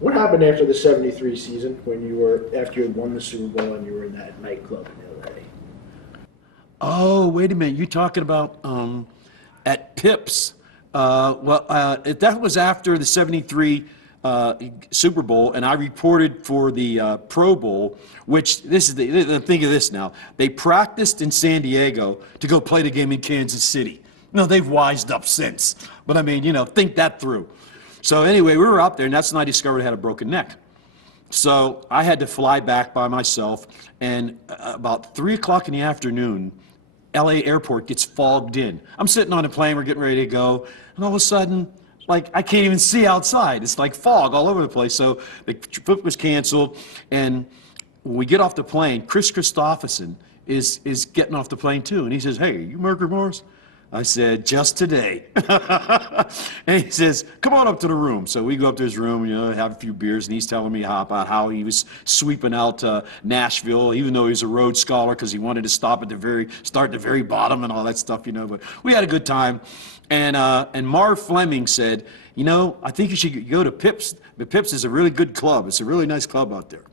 What happened after the '73 season when after you had won the Super Bowl and you were in that nightclub in LA? Oh, wait a minute. You're talking about at Pips. That was after the '73 Super Bowl, and I reported for the Pro Bowl, which this is think of this now. They practiced in San Diego to go play the game in Kansas City. No, they've wised up since. But I mean, think that through. So anyway, we were up there, and that's when I discovered I had a broken neck. So I had to fly back by myself, and about 3 o'clock in the afternoon, LA airport gets fogged in. I'm sitting on a plane, we're getting ready to go, and all of a sudden, like, I can't even see outside. It's like fog all over the place. So the trip was canceled, and when we get off the plane, Chris Christopherson is getting off the plane too, and he says, "Hey, you Mercury Morris?" I said, "Just today." And he says, "Come on up to the room." So we go up to his room, have a few beers, and he's telling me about how he was sweeping out Nashville, even though he was a Rhodes Scholar, because he wanted to start at the very bottom and all that stuff, But we had a good time. And Marv Fleming said, "I think you should go to Pips. The Pips is a really good club. It's a really nice club out there."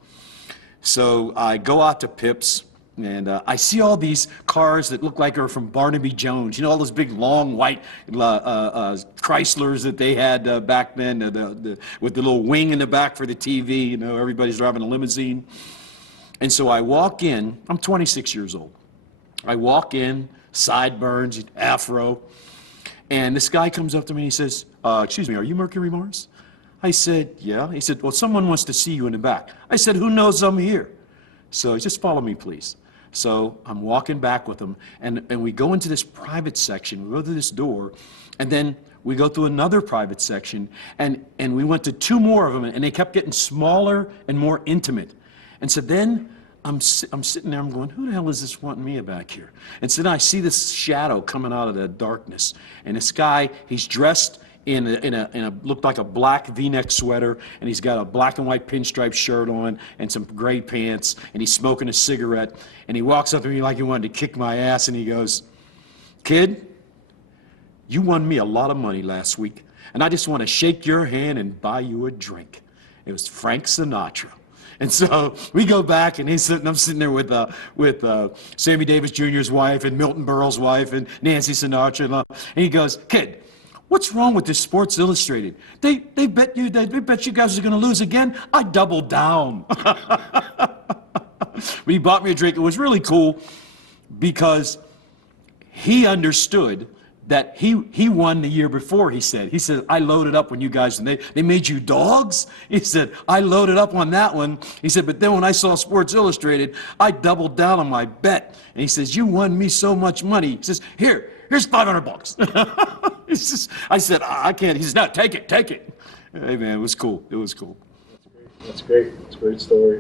So I go out to Pips. And I see all these cars that look like are from Barnaby Jones. All those big, long, white Chryslers that they had back then, with the little wing in the back for the TV. Everybody's driving a limousine. And so I walk in. I'm 26 years old. I walk in, sideburns, afro. And this guy comes up to me and he says, "Excuse me, are you Mercury Morris?" I said, "Yeah." He said, "Well, someone wants to see you in the back." I said, "Who knows I'm here?" So just follow me, please. So I'm walking back with him, and we go into this private section. We go through this door, and then we go through another private section, and we went to two more of them, and they kept getting smaller and more intimate. And so then I'm sitting there, I'm going, "Who the hell is this wanting me back here?" And so then I see this shadow coming out of the darkness, and this guy, he's dressed in a looked like a black V-neck sweater, and he's got a black and white pinstripe shirt on and some gray pants, and he's smoking a cigarette, and he walks up to me like he wanted to kick my ass, and he goes, "Kid, you won me a lot of money last week, and I just want to shake your hand and buy you a drink." It was Frank Sinatra. And so we go back, and I'm sitting there with Sammy Davis Jr.'s wife and Milton Berle's wife and Nancy Sinatra, and he goes, "Kid, what's wrong with this Sports Illustrated? They bet you guys are going to lose again." I doubled down. But he bought me a drink. It was really cool because he understood that he won the year before. He said, "I loaded up when you guys, and they made you dogs." He said, "I loaded up on that one." He said, "But then when I saw Sports Illustrated, I doubled down on my bet." And he says, "You won me so much money." He says, Here's $500. I said, "I can't." He says, "No, take it. Hey man, it was cool. It was cool." That's great. That's a great story.